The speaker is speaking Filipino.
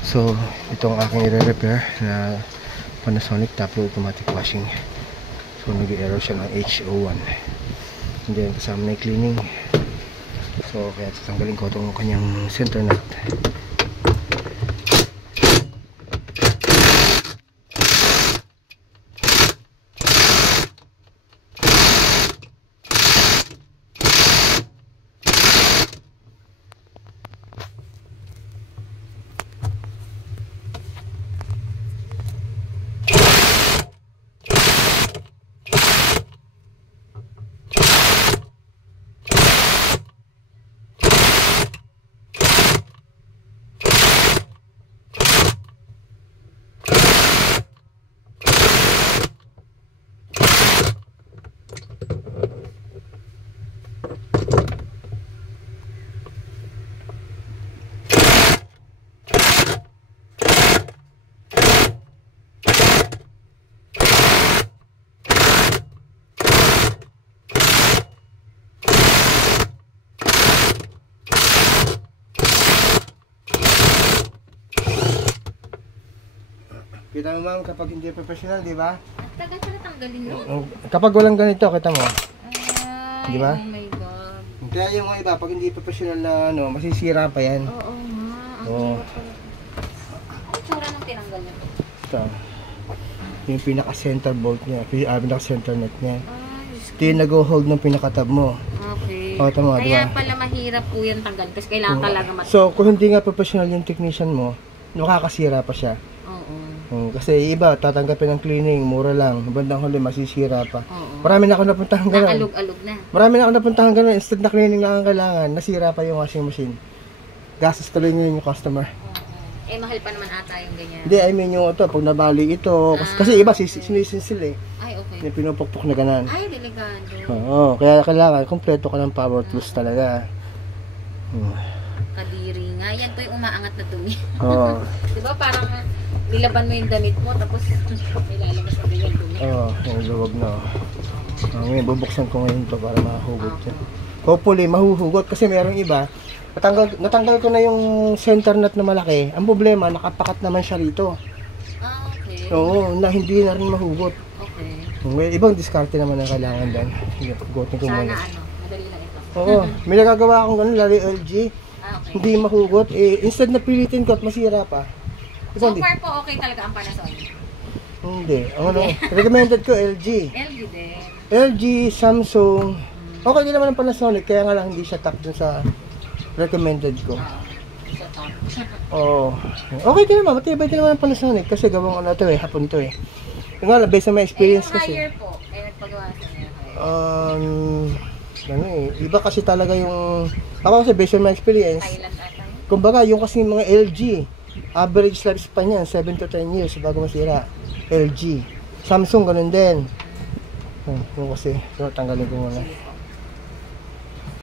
So, ito ang aking i-repair na Panasonic Taplow automatic washing. So, nag-error siya ng HO1. And then, kasama na yung cleaning. So, kaya tatanggalin ko itong kanyang center nut. Kita mo ma'am, kapag hindi professional, di ba? Tagal pa natanggalin yun. Kapag walang ganito, kita mo. Di ba? Oh my God. Kaya yung mga iba, pag hindi professional na ano, masisira pa yan. Oo nga. Ang Oo. Ang tsura ng tinanggal niya. Ito. Yung pinaka-center bolt niya, pinaka-center nut niya. Ay, Ito yung nag-hold ng pinaka-tab mo. okay. O, tama, di Kaya ba? pala mahirap po yan tanggalin kasi kailangan talaga So, kung hindi nga professional yung technician mo, nakakasira pa siya. Kasi iba, tatanggapin ng cleaning, mura lang. Bandang huli, masisira pa. Oo. Marami na ako napuntahan ganun. Naalog-alog na. Marami na ako napuntahan ganun. Instead na cleaning lang ang kailangan, nasira pa yung washing machine. Gastos tuloy nyo yung customer. Eh, mahal pa naman ata yung ganyan. Hindi, I mean yung ito, pag nabali ito. Kasi iba, sinisinsil eh. Ay, okay. Yung pinupukpok na ganan. Ay, delikado. Oo, kaya kailangan, kompleto ka ng power tools talaga. Kadiri nga. Yan po yung umaangat na dumi. Oo. Diba parang nilaban mo yung damit mo tapos may lalabas na ganyan dumi. Oo, yung luwag na. Ngayon, bubuksan ko ngayon to para mahugot yan. Hopefully, mahuhugot kasi merong iba. Natanggal ko na yung center nut na malaki. Ang problema, nakapakat naman siya rito. Okay. Oo, na hindi na rin mahugot. Okay. May ibang diskarte naman ang kailangan din. Hugotin ko Sana muna. madali lang ito. Oo, may nagagawa akong ganun, lalo LG. Okay. Hindi mahugot. Instead na pilitin ko at masira pa. So far po okay talaga ang Panasonic. Hindi. Recommended ko LG. LG din. LG, Samsung. Okay din naman ang Panasonic, kaya nga lang hindi siya top dun sa recommended ko. So top. Oo. Okay din naman, matibay din naman ang Panasonic kasi gawang ano to hapon to eh. Yung nga lang, based on my experience yung kasi. higher po, nagpagawa sa niya. Ano iba kasi talaga yung, ako kasi based on my experience, Thailand ata yun. kumbaga yung kasi mga LG, average lifespan niyan, 7 to 10 years bago masira. LG. Samsung, ganun din. Yung kasi, tanggalin ko muna.